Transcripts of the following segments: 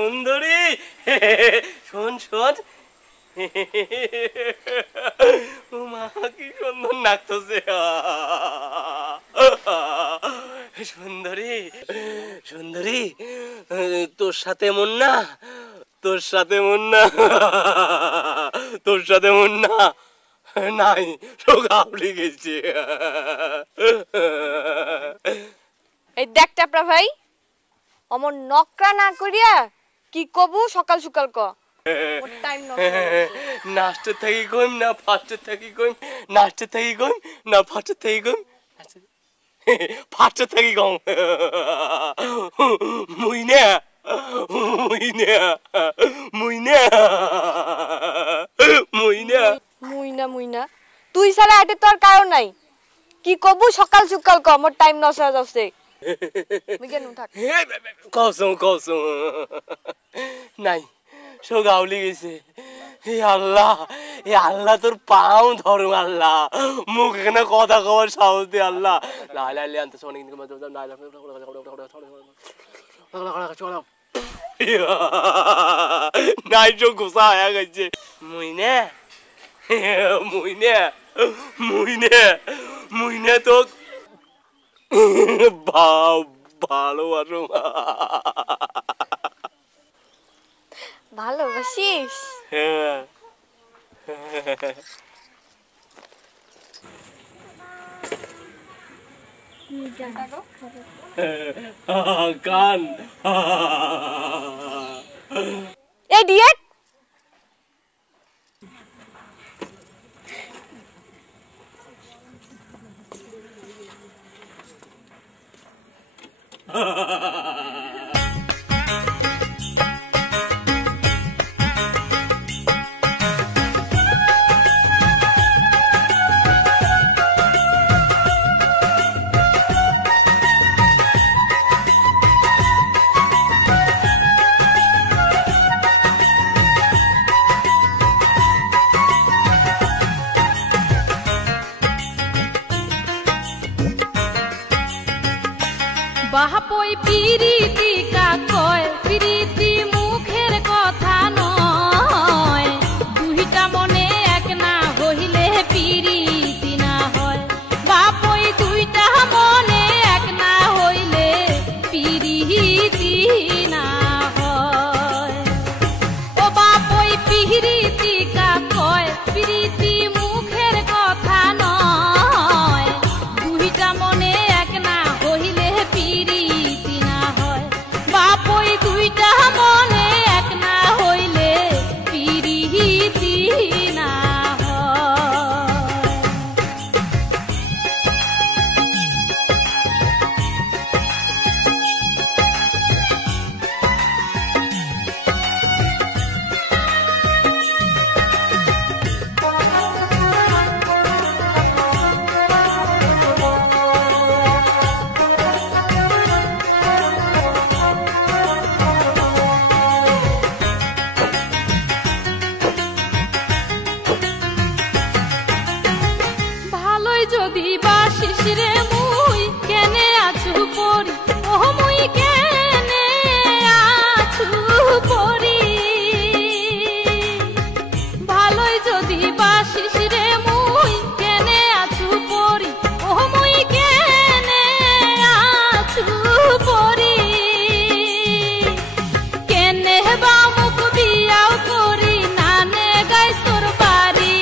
সুন্দরী শোন শোন মা কি সুন্দর নাচতেছে সুন্দরী সুন্দরী তোর সাথে মন না তোর সাথে মন না তোর সাথে মন না নাই সব গাবড়ে গেছে এই দেখ টাপরা ভাই অমন নকরা না করিয়া কি কবু সকাল সকাল ক ওর টাইম নাচতে থাকি কইম না ফাটতে থাকি কইম নাচতে থাকি কইম না ফাটতে থাকি কইম ফাটতে থাকি কম মুইনা মুইনা মুইনা মুইনা মুইনা মুইনা তুই সারা আটে তোর কারণ নাই কি কবু সকাল সকাল ক মোর টাইম নষ্ট হয়ে যাচ্ছে মিগেনু থাক কসম কসম নাই সো গাউলি গেছে হে আল্লাহ তোর পাও ধরো আল্লাহ মুখ এখানে কথা কবার সাহস দে আল্লাহ লাই লাই আনতে অনেক নাই চোখ ঘুষা হয়ে গেছে মুইনে মুইনে মুইনে মুইনে তো ভালোবাসো ভালোবাসিস কান ইডিয়েট বাহাপই পিরিতি কাকয় পিরিতি মুখের কথা নয় দুইটা মনে এক না হইলে পিরিতি না হয় বাপই দুইটা মনে এক না হইলে পিরিতি না হয় ও বাপই পিরিতি কাকয় পিরিতি মুখের কথা নয় দুইটা মনে এক না হইলে পিরিতি না হয় বাপই দুইটা মনে এক না হইলে পিরিতি না হয় ভালোই যদি বাসিস রে মুই কেনে আছু পরি ও মুই কেনে আছু পরি ভালোই যদি বাসিস রে মুই কেনে আছু পরি ও মুই কেনে আছু পরি কেনে বা মুখ বিয়াও করি নানে গাইস তোর বাড়ি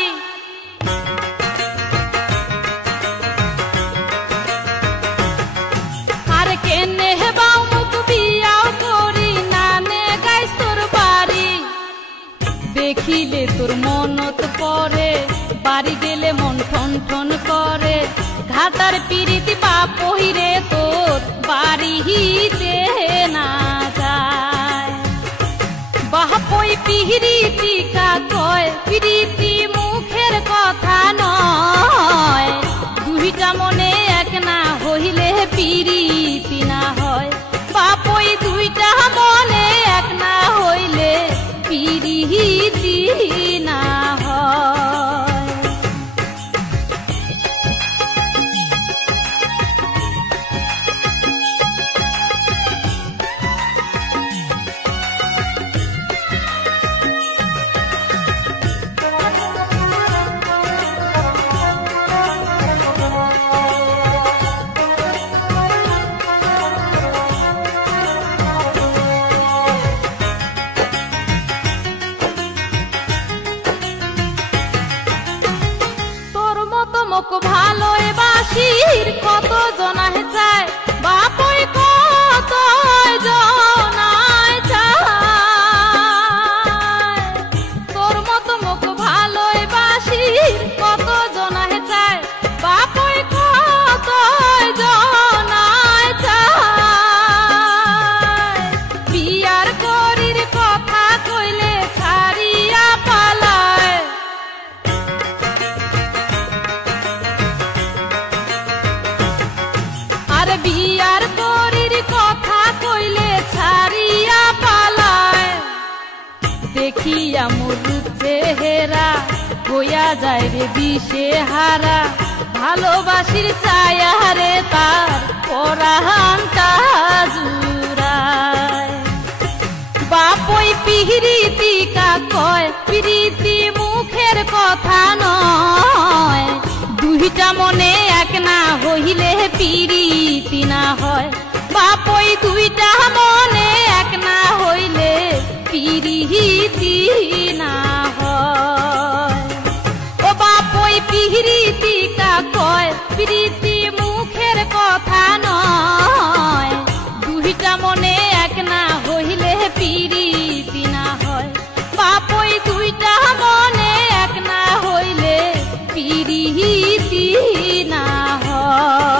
আর কেনে হেবাও মুখ বিয়াও করি নানে গাইস তোর বাড়ি দেখিলে তোর মনত পড়ে বাড়ি গেলে মন ঠন ঠন করে ঘাটার পিরিতি বাপ পহিরে তোর বাড়িতে না যায় বাপই পিরিতি কাকয় পিরিতি মুখের কথা নয় দুইটা মনে এক না হইলে পিরিতি না হয় বাপই দুইটা মনে এক না হইলে পিরিতি না হয় বাসির কত জনায় চায় বাপই কত জনায় চায় তোর মতো মুখ ভালোই বাসির কত জনায় চায় বাপই কত জনায় চায় বিয়ার করির কথা কইলে ছাড়িয়া পালায় আর বিয়ার করির কথা কইলে ছাড়িয়া পালায় দেখিয়া মোর রূপ চেহারা হইয়া যায় রে দিশে হারা ভালোবাসির ছায়া রে তার পরাণটা জুড়ায় বাপই পিরিতি কা কয় পিরিতি মুখের কথা নয় দুইটা মনে এক না হইলে পিরিতি না হয় বাপই দুইটা মনে এক না হইলে পিরিতি না হয় ও বাপই পিরিতি কা কয় পিরিতি মুখের কথা নয় দুইটা মনে এক না হইলে পিরিতি না হয় বাপই দুইটা মনে এক না হইলে পিরিতি না হয়।